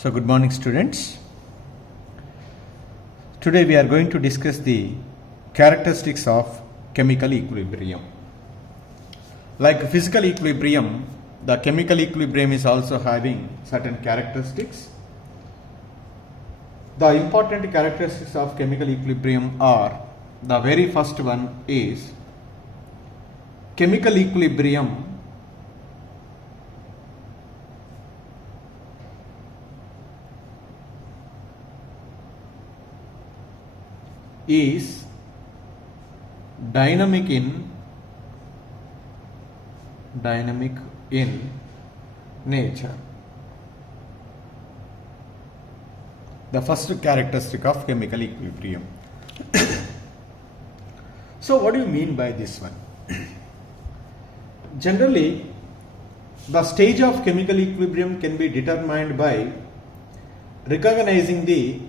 So good morning students. Today we are going to discuss the characteristics of chemical equilibrium. Like physical equilibrium, the chemical equilibrium is also having certain characteristics. The important characteristics of chemical equilibrium are, the very first one is chemical equilibrium is dynamic in nature. The first characteristic of chemical equilibrium. So what do you mean by this one? Generally, the stage of chemical equilibrium can be determined by recognizing the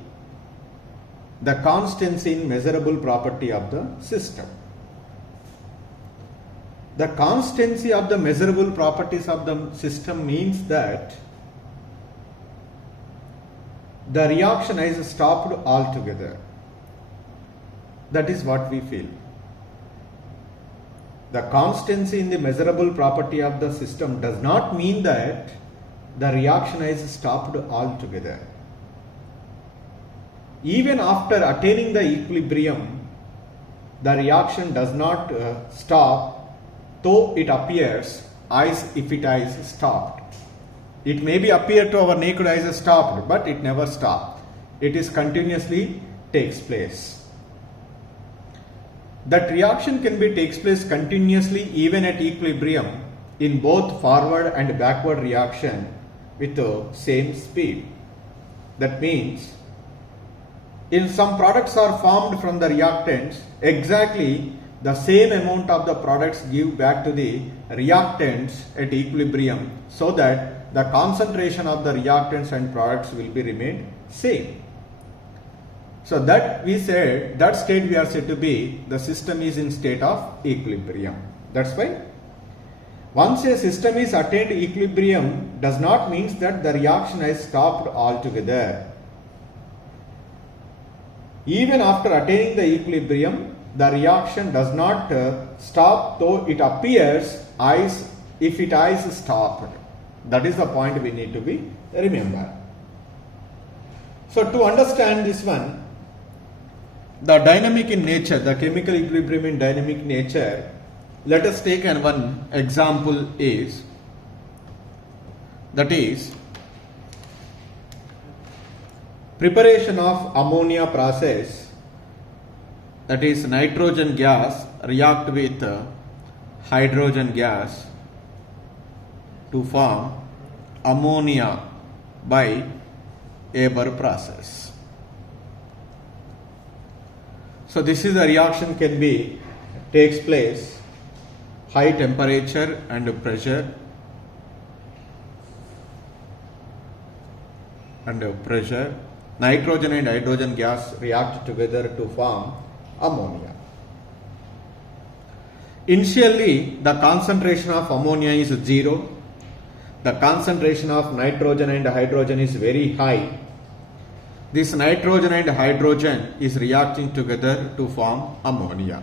constancy in measurable property of the system. The constancy of the measurable properties of the system means that the reaction is stopped altogether. That is what we feel. The constancy in the measurable property of the system does not mean that the reaction is stopped altogether. Even after attaining the equilibrium, the reaction does not stop, though it appears as if it is stopped. It may be appear to our naked eyes as stopped, but it never stops. It is continuously takes place. That reaction can be takes place continuously even at equilibrium in both forward and backward reaction with the same speed. That means in some products are formed from the reactants, exactly the same amount of the products give back to the reactants at equilibrium, so that the concentration of the reactants and products will be remain same. So that we said, that state we are said to be, the system is in state of equilibrium. That's why once a system is attained equilibrium does not mean that the reaction has stopped altogether. Even after attaining the equilibrium, the reaction does not stop, though it appears as if it is stopped. That is the point we need to be remember. So to understand this one, the dynamic in nature, the chemical equilibrium in dynamic nature, let us take one example is, that is preparation of ammonia process, that is nitrogen gas react with hydrogen gas to form ammonia by Haber process. So this is a reaction can be takes place high temperature and pressure nitrogen and hydrogen gas react together to form ammonia. Initially, the concentration of ammonia is 0. The concentration of nitrogen and hydrogen is very high. This nitrogen and hydrogen is reacting together to form ammonia.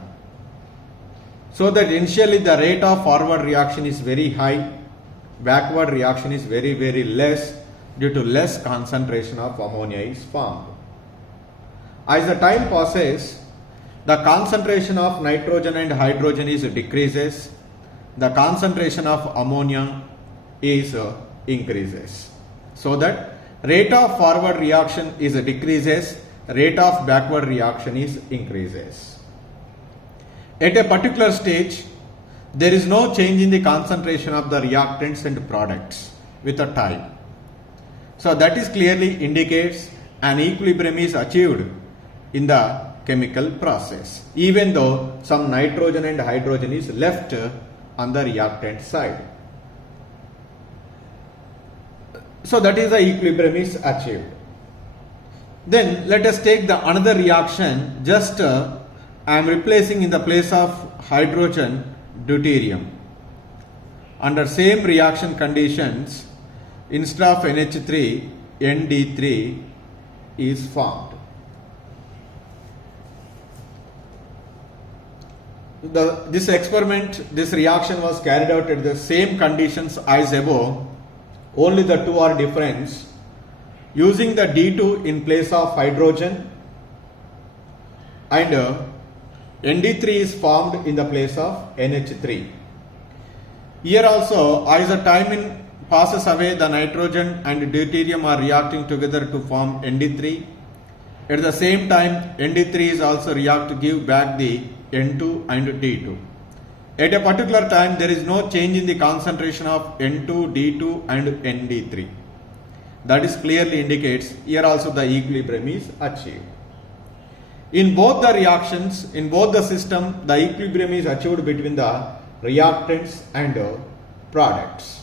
So that initially the rate of forward reaction is very high, backward reaction is very, very less, due to less concentration of ammonia is formed. As the time passes, the concentration of nitrogen and hydrogen is decreases, the concentration of ammonia is increases. So that rate of forward reaction is decreases, rate of backward reaction is increases. At a particular stage, there is no change in the concentration of the reactants and products with a time. So that is clearly indicates an equilibrium is achieved in the chemical process, even though some nitrogen and hydrogen is left on the reactant side. So that is the equilibrium is achieved. Then let us take the another reaction. Just I am replacing in the place of hydrogen deuterium. Under same reaction conditions, instead of NH3 ND3 is formed. This experiment, this reaction was carried out at the same conditions as above, only the two are different. Using the D2 in place of hydrogen, and ND3 is formed in the place of NH3. Here also, as the time passes away, the nitrogen and deuterium are reacting together to form ND3. At the same time, ND3 is also react to give back the N2 and D2. At a particular time, there is no change in the concentration of N2, D2 and ND3. That is clearly indicates here also the equilibrium is achieved. In both the reactions, in both the system, the equilibrium is achieved between the reactants and products.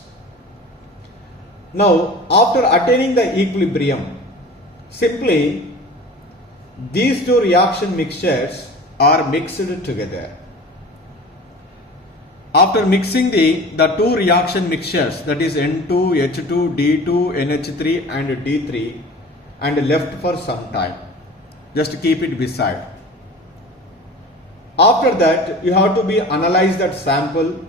Now, after attaining the equilibrium, simply these two reaction mixtures are mixed together. After mixing the two reaction mixtures, that is N2, H2, D2, NH3 and D3, and left for some time, just keep it beside. After that, you have to be analyze that sample.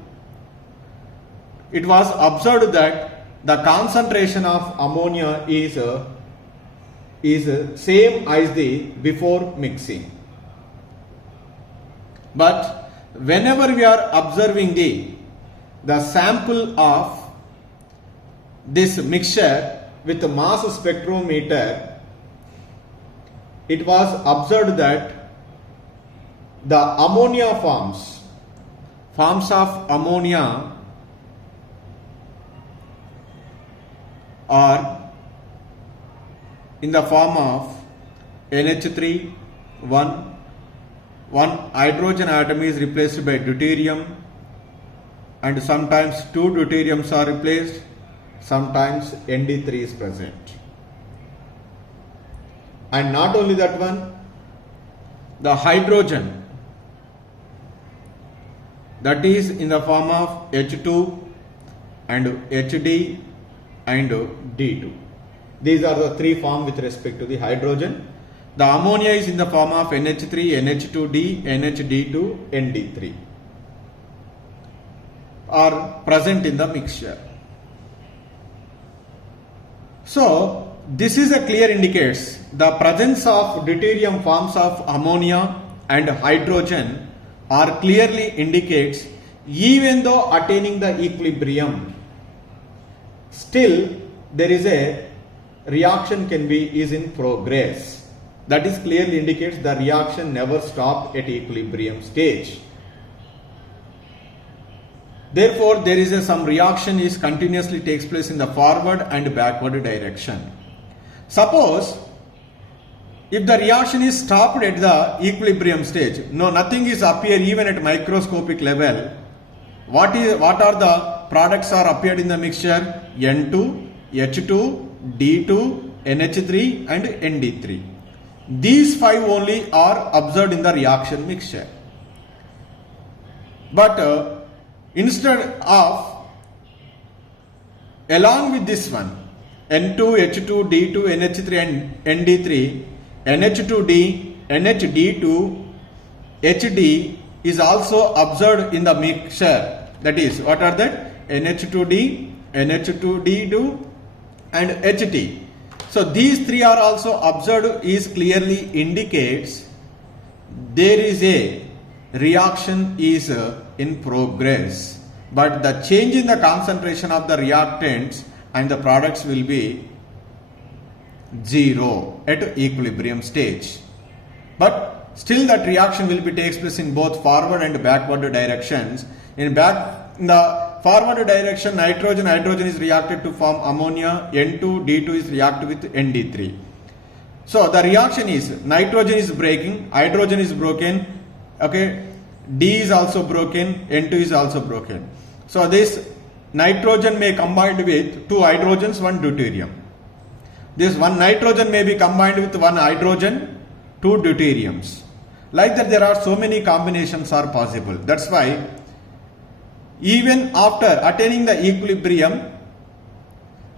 It was observed that the concentration of ammonia is same as the before mixing. But whenever we are observing the sample of this mixture with the mass spectrometer, it was observed that the ammonia forms of ammonia are in the form of NH3, one hydrogen atom is replaced by deuterium, and sometimes two deuteriums are replaced, sometimes ND3 is present. And not only that one, the hydrogen, that is in the form of H2 and HD and D2. These are the three forms with respect to the hydrogen. The ammonia is in the form of NH3, NH2D, NHD2, ND3 are present in the mixture. So, this is a clear indicates the presence of deuterium forms of ammonia and hydrogen are clearly indicates even though attaining the equilibrium, still there is a reaction is in progress. That is clearly indicates the reaction never stopped at equilibrium stage. Therefore, there is some reaction is continuously takes place in the forward and backward direction. Suppose if the reaction is stopped at the equilibrium stage, nothing is appear even at microscopic level. What are the products are appeared in the mixture? N2, H2, D2, NH3 and ND3. These five only are observed in the reaction mixture. But instead of along with this one, N2, H2, D2, NH3 and ND3, NH2D, NHD2, HD is also observed in the mixture. That is, what are that? NH2D, NH2D2 and HT. So these three are also observed is clearly indicates there is a reaction is in progress, but the change in the concentration of the reactants and the products will be zero at equilibrium stage. But still that reaction will be takes place in both forward and backward directions. In the forward direction, hydrogen is reacted to form ammonia, N2, D2 is reacted with ND3. So the reaction is nitrogen is breaking, hydrogen is broken, okay, D is also broken, N2 is also broken. So this nitrogen may combined with two hydrogens, one deuterium. This one nitrogen may be combined with one hydrogen, two deuteriums. Like that, there are so many combinations are possible. That's why even after attaining the equilibrium,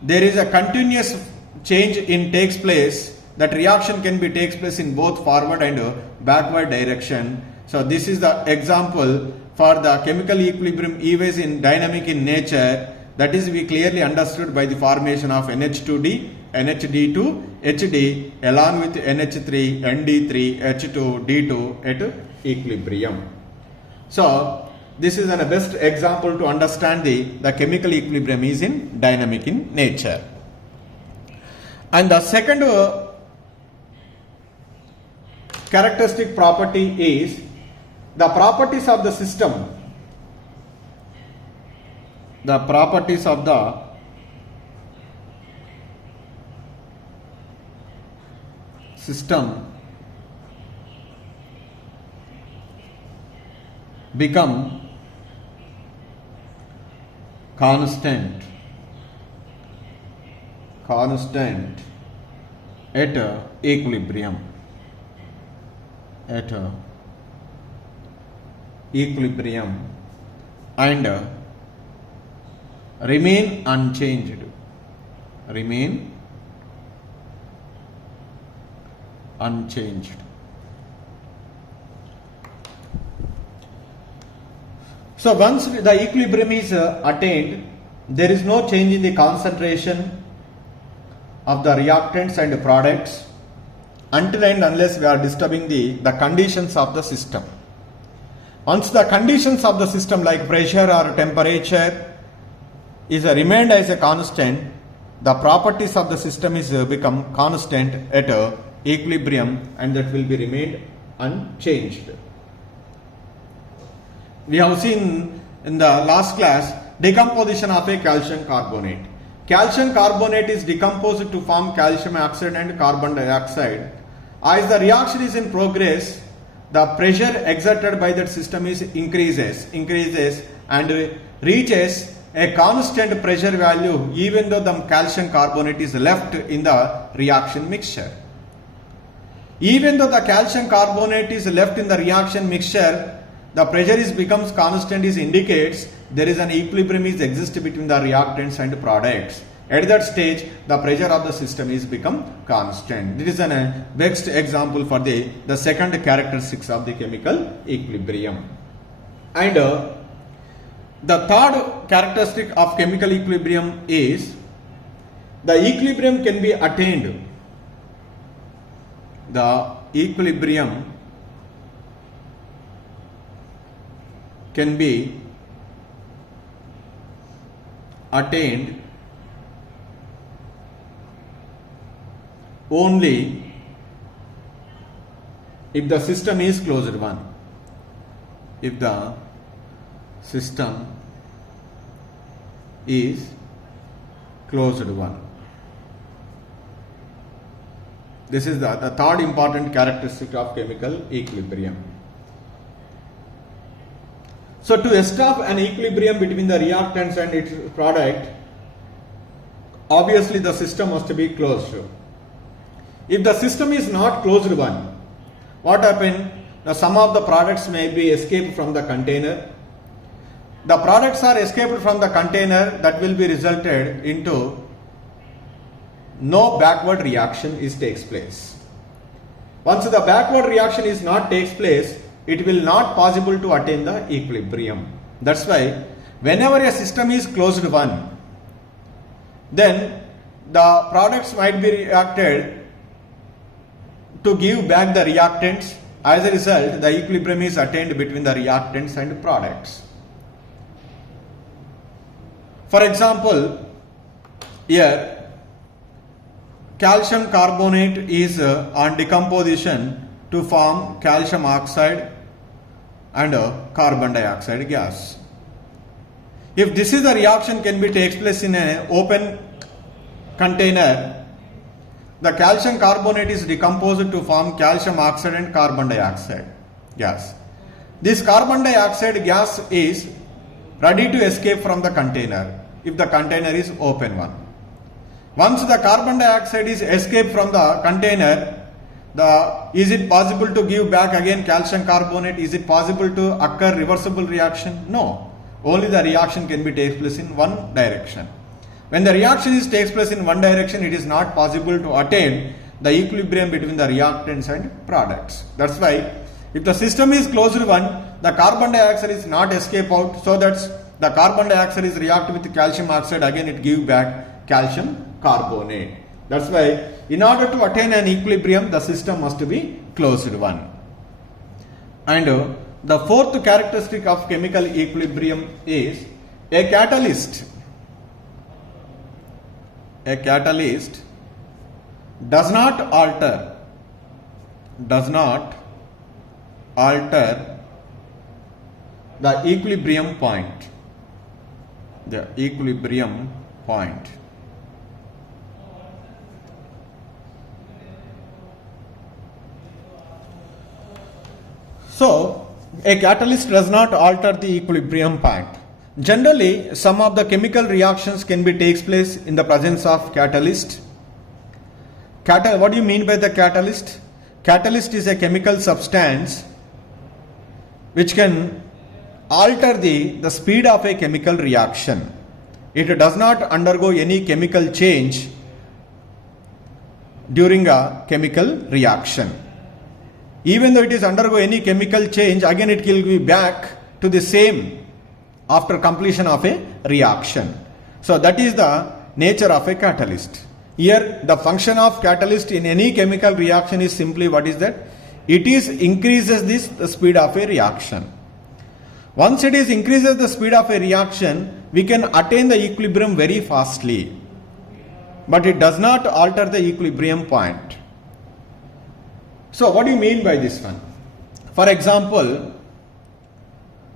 there is a continuous change in takes place, that reaction can be takes place in both forward and backward direction. So this is the example for the chemical equilibrium always in dynamic in nature. That is we clearly understood by the formation of NH2D, NHD2, HD along with NH3, ND3, H2, D2 at equilibrium. So this is a best example to understand the chemical equilibrium is in dynamic in nature. And the second characteristic property is the properties of the system. The properties of the system become constant at equilibrium. And remain unchanged. So once the equilibrium is attained, there is no change in the concentration of the reactants and products until and unless we are disturbing the conditions of the system. Once the conditions of the system like pressure or temperature is remained as a constant, the properties of the system is become constant at equilibrium, and that will be remained unchanged. We have seen in the last class decomposition of a calcium carbonate. Calcium carbonate is decomposed to form calcium oxide and carbon dioxide. As the reaction is in progress, the pressure exerted by that system is increases and reaches a constant pressure value even though the calcium carbonate is left in the reaction mixture. Even though the calcium carbonate is left in the reaction mixture, the pressure becomes constant. Is indicates there is an equilibrium is exist between the reactants and products. At that stage, the pressure of the system is become constant. This is a best example for the second characteristics of the chemical equilibrium. And the third characteristic of chemical equilibrium is the equilibrium can be attained. The equilibrium can be attained only if the system is closed one. If the system is closed one. This is the third important characteristic of chemical equilibrium. So to establish an equilibrium between the reactants and its product, obviously the system must be closed. If the system is not closed one, what happens? Some of the products may be escaped from the container. The products are escaped from the container, that will be resulted into no backward reaction takes place. Once the backward reaction is not takes place, it will not possible to attain the equilibrium. That's why whenever a system is closed one, then the products might be reacted to give back the reactants. As a result, the equilibrium is attained between the reactants and products. For example, here calcium carbonate is on decomposition to form calcium oxide and carbon dioxide gas. If this is the reaction can be takes place in an open container, the calcium carbonate is decomposed to form calcium oxide and carbon dioxide gas. This carbon dioxide gas is ready to escape from the container if the container is open one. Once the carbon dioxide is escaped from the container, is it possible to give back again calcium carbonate? Is it possible to occur reversible reaction? No. Only the reaction can be takes place in one direction. When the reaction takes place in one direction, it is not possible to attain the equilibrium between the reactants and products. That's why if the system is closed one, the carbon dioxide is not escape out, so that the carbon dioxide is react with calcium oxide, again it give back calcium carbonate. That's why in order to attain an equilibrium, the system must be closed one. And the fourth characteristic of chemical equilibrium is a catalyst. A catalyst does not alter the equilibrium point. The equilibrium point. So, a catalyst does not alter the equilibrium point. Generally, some of the chemical reactions can be takes place in the presence of catalyst. What do you mean by the catalyst? Catalyst is a chemical substance which can alter the speed of a chemical reaction. It does not undergo any chemical change during a chemical reaction. Even though it is undergo any chemical change, again it will be back to the same after completion of a reaction. So that is the nature of a catalyst. Here the function of catalyst in any chemical reaction is simply what is that? It is increases the speed of a reaction. Once it is increases the speed of a reaction, we can attain the equilibrium very fastly. But it does not alter the equilibrium point. So what do you mean by this one? For example,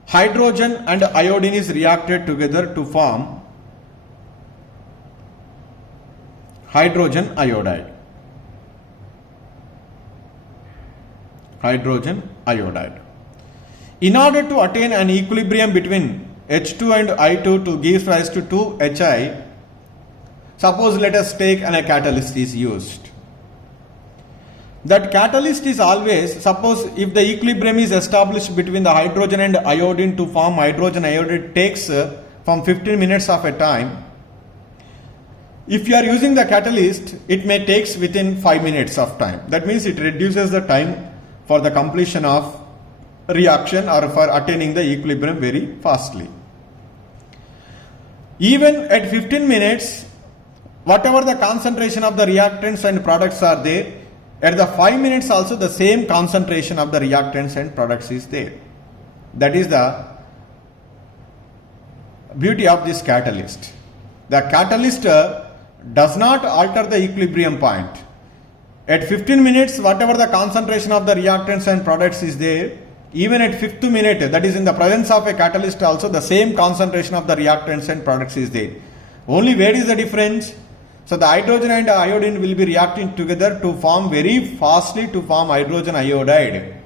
hydrogen and iodine is reacted together to form hydrogen iodide. Hydrogen iodide. In order to attain an equilibrium between H2 and I2 to give rise to 2HI, suppose let us take a catalyst is used. That catalyst is always, suppose if the equilibrium is established between the hydrogen and iodine to form hydrogen iodide takes from 15 minutes of a time. If you are using the catalyst, it may takes within 5 minutes of time. That means it reduces the time for the completion of reaction or for attaining the equilibrium very fastly. Even at 15 minutes, whatever the concentration of the reactants and products are there, at the 5 minutes also the same concentration of the reactants and products is there. That is the beauty of this catalyst. The catalyst does not alter the equilibrium point. At 15 minutes, whatever the concentration of the reactants and products is there, even at 5th minute, that is in the presence of a catalyst also, the same concentration of the reactants and products is there. Only where is the difference? So the hydrogen and iodine will be reacting together to form very fastly to form hydrogen iodide.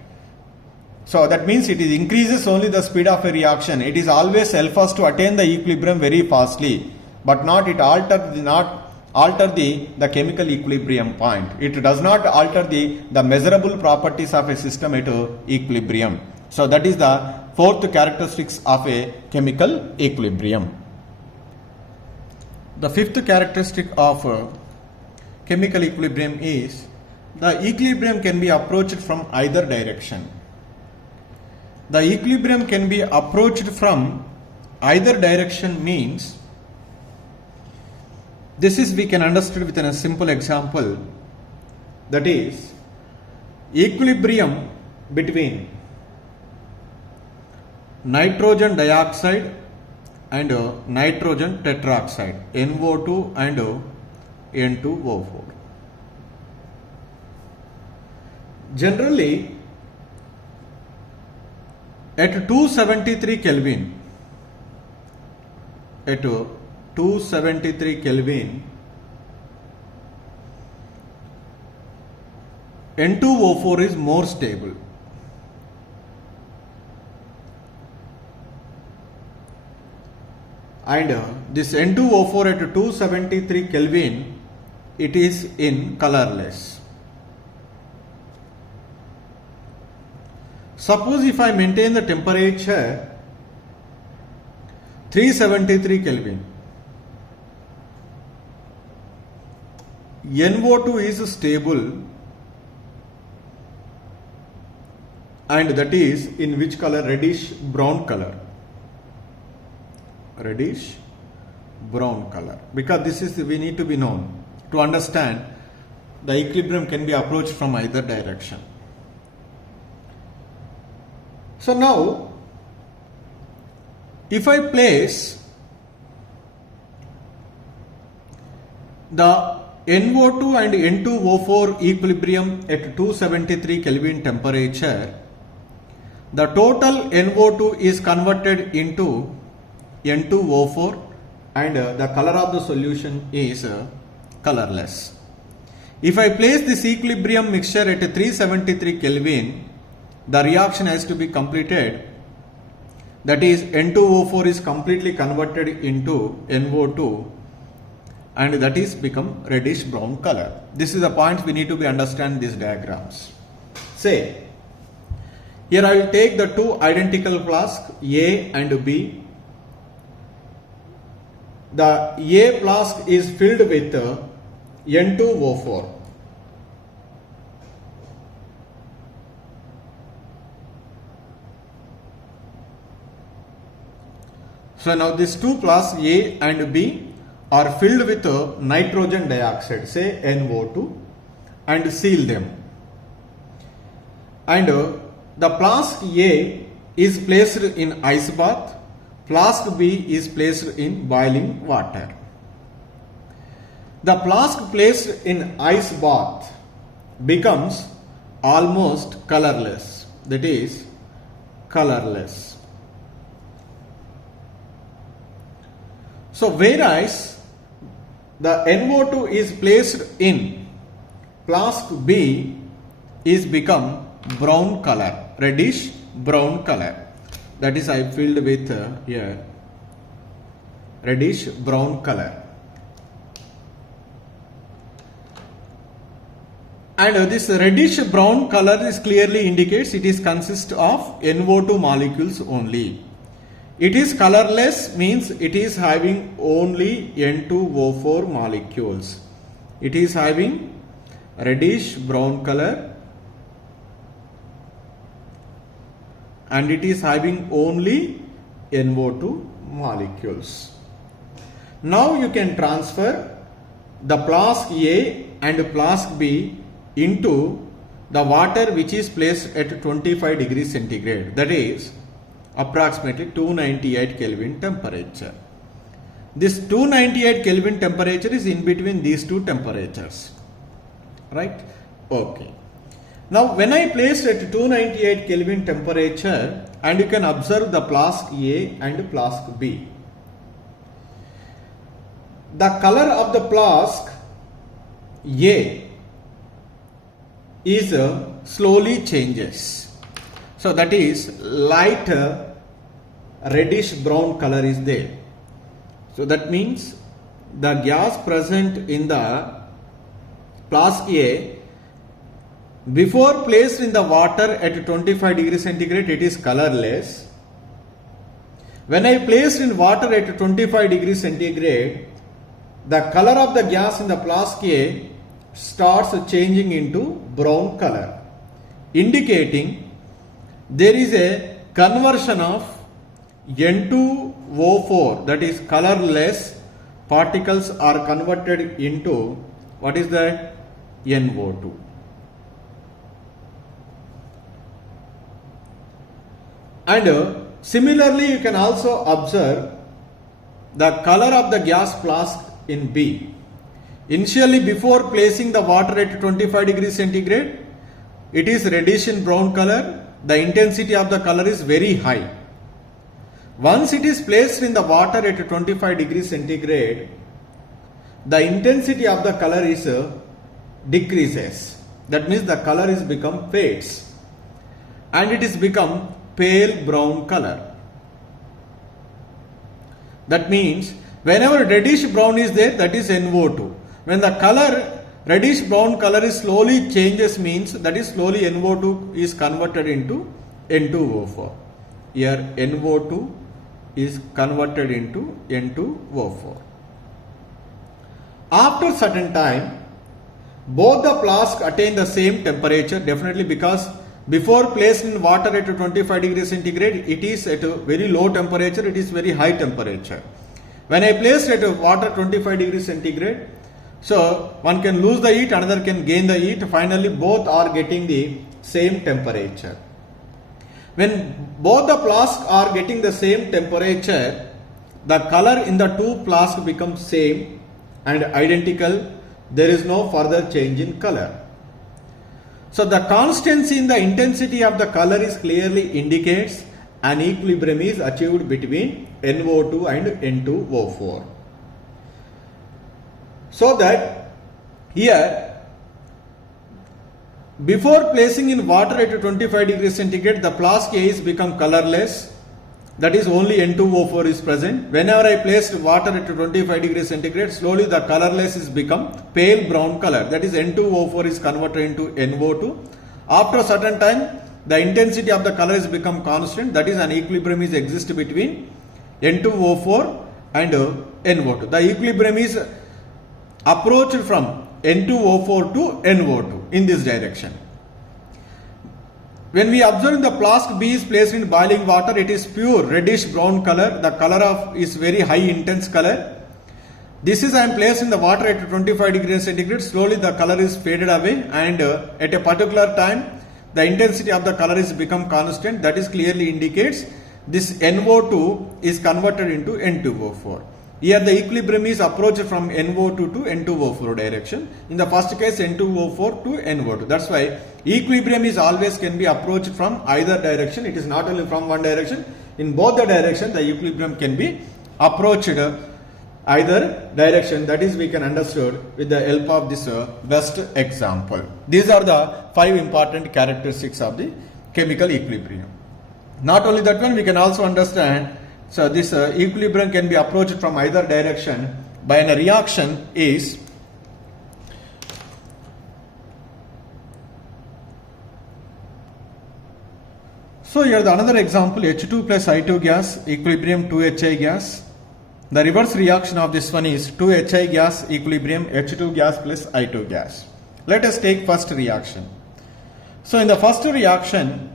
So that means it increases only the speed of a reaction. It is always help us to attain the equilibrium very fastly, but not alter the chemical equilibrium point. It does not alter the measurable properties of a system at equilibrium. So that is the fourth characteristics of a chemical equilibrium. The fifth characteristic of chemical equilibrium is the equilibrium can be approached from either direction. The equilibrium can be approached from either direction means, this is we can understand with a simple example, that is equilibrium between nitrogen dioxide and nitrogen tetroxide, NO2 and N2O4. Generally, at 273 Kelvin, N2O4 is more stable. And this N2O4 at 273 Kelvin, it is in colorless. Suppose if I maintain the temperature 373 Kelvin, NO2 is stable, and that is in which color? Reddish brown color. Reddish brown color, because this is we need to be known to understand the equilibrium can be approached from either direction. So now if I place the NO2 and N2O4 equilibrium at 273 Kelvin temperature, the total NO2 is converted into N2O4 and the color of the solution is colorless. If I place this equilibrium mixture at 373 Kelvin, the reaction has to be completed. That is, N2O4 is completely converted into NO2 and that is become reddish brown color. This is the point we need to be understand these diagrams. Say, here I will take the two identical flasks A and B. The A flask is filled with N2O4. So now these two flasks A and B are filled with nitrogen dioxide, say NO2, and seal them. And the flask A is placed in ice bath, flask B is placed in boiling water. The flask placed in ice bath becomes almost colorless, that is colorless. So whereas the NO2 is placed in flask B is become brown color, reddish brown color. That is I filled with here reddish brown color. And this reddish brown color is clearly indicates it is consist of NO2 molecules only. It is colorless means it is having only N2O4 molecules. It is having reddish brown color and it is having only NO2 molecules. Now you can transfer the flask A and flask B into the water which is placed at 25 degrees centigrade, that is approximately 298 Kelvin temperature. This 298 Kelvin temperature is in between these two temperatures, right? Okay. Now when I place at 298 Kelvin temperature, and you can observe the flask A and flask B, the color of the flask A is slowly changes. So that is light reddish brown color is there. So that means the gas present in the flask A, before placed in the water at 25 degrees centigrade, it is colorless. When I placed in water at 25 degrees centigrade, the color of the gas in the flask A starts changing into brown color, indicating there is a conversion of N2O4, that is colorless particles are converted into what is that? NO2. And similarly you can also observe the color of the gas flask in B. Initially, before placing the water at 25 degrees centigrade, it is reddish in brown color. The intensity of the color is very high. Once it is placed in the water at 25 degrees centigrade, the intensity of the color is decreases. That means the color is become fades and it is become pale brown color. That means whenever reddish brown is there, that is NO2. When the color reddish brown color is slowly changes, means that is slowly NO2 is converted into N2O4. Here NO2 is converted into N2O4. After certain time, both the flask attain the same temperature, definitely, because before placed in water at 25 degrees centigrade, it is at a very low temperature, it is very high temperature. When I placed at water 25 degrees centigrade, so one can lose the heat, another can gain the heat, finally both are getting the same temperature. When both the flasks are getting the same temperature, the color in the two flasks becomes same and identical. There is no further change in color. So the constancy in the intensity of the color is clearly indicates an equilibrium is achieved between NO2 and N2O4. So that here, before placing in water at 25 degrees centigrade, the flask A is become colorless. That is, only N2O4 is present. Whenever I placed water at 25 degrees centigrade, slowly the colorless is become pale brown color. That is, N2O4 is converted into NO2. After a certain time, the intensity of the color is become constant. That is, an equilibrium is exist between N2O4 and NO2. The equilibrium is approached from N2O4 to NO2 in this direction. When we observe the flask B is placed in boiling water, it is pure reddish brown color. The color of is very high intense color. This is I am placed in the water at 25 degrees centigrade. Slowly the color is faded away, and at a particular time the intensity of the color is become constant. That is clearly indicates this NO2 is converted into N2O4. Here the equilibrium is approached from NO2 to N2O4 direction. In the first case, N2O4 to NO2. That's why equilibrium is always can be approached from either direction. It is not only from one direction. In both the direction, the equilibrium can be approached either direction. That is, we can understood with the help of this best example. These are the 5 important characteristics of the chemical equilibrium. Not only that one, we can also understand. So this equilibrium can be approached from either direction by a reaction is so here the another example, H2 plus I2 gas equilibrium 2HI gas. The reverse reaction of this one is 2HI gas equilibrium H2 gas plus I2 gas. Let us take first reaction. So in the first reaction,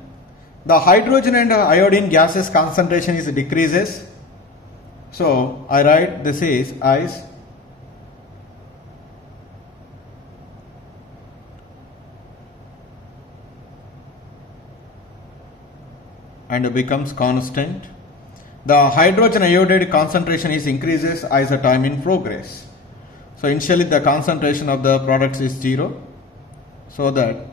the hydrogen and iodine gases concentration is decreases. So I write this is ice and becomes constant. The hydrogen iodide concentration is increases as the time in progress. So initially the concentration of the products is 0, so that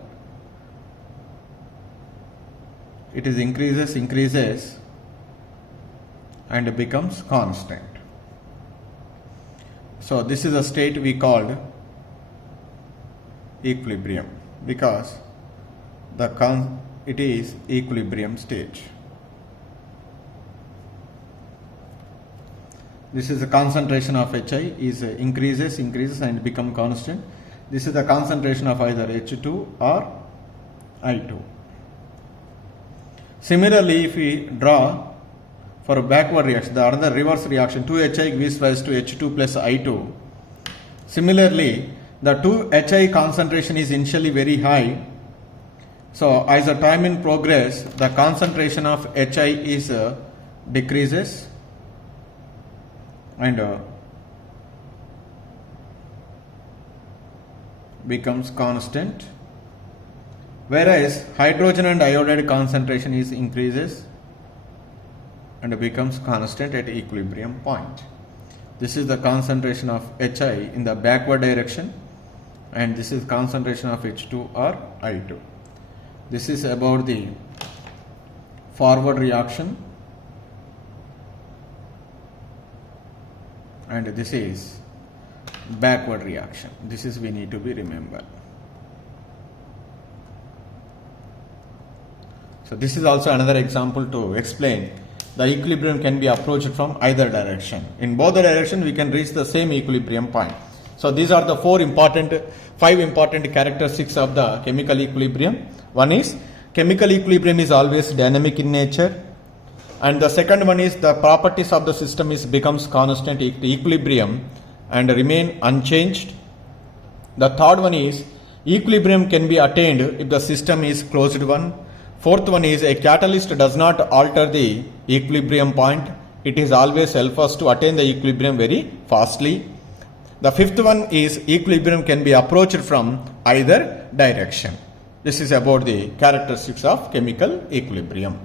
it is increases and becomes constant. So this is a state we called equilibrium, because it is equilibrium stage. This is the concentration of HI is increases and become constant. This is the concentration of either H2 or I2. Similarly, if we draw for a backward reaction, the other reverse reaction, 2HI gives rise to H2 plus I2. Similarly, the 2HI concentration is initially very high. So as the time in progress, the concentration of HI is decreases and becomes constant, whereas hydrogen and iodide concentration is increases and becomes constant at equilibrium point. This is the concentration of HI in the backward direction, and this is concentration of H2 or I2. This is about the forward reaction, and this is backward reaction. This is we need to be remembered. So this is also another example to explain the equilibrium can be approached from either direction. In both the direction we can reach the same equilibrium point. So these are the 5 important characteristics of the chemical equilibrium. One is chemical equilibrium is always dynamic in nature, and the second one is the properties of the system becomes constant equilibrium and remain unchanged. The third one is equilibrium can be attained if the system is closed one. Fourth one is a catalyst does not alter the equilibrium point. It is always help us to attain the equilibrium very fastly. The fifth one is equilibrium can be approached from either direction. This is about the characteristics of chemical equilibrium.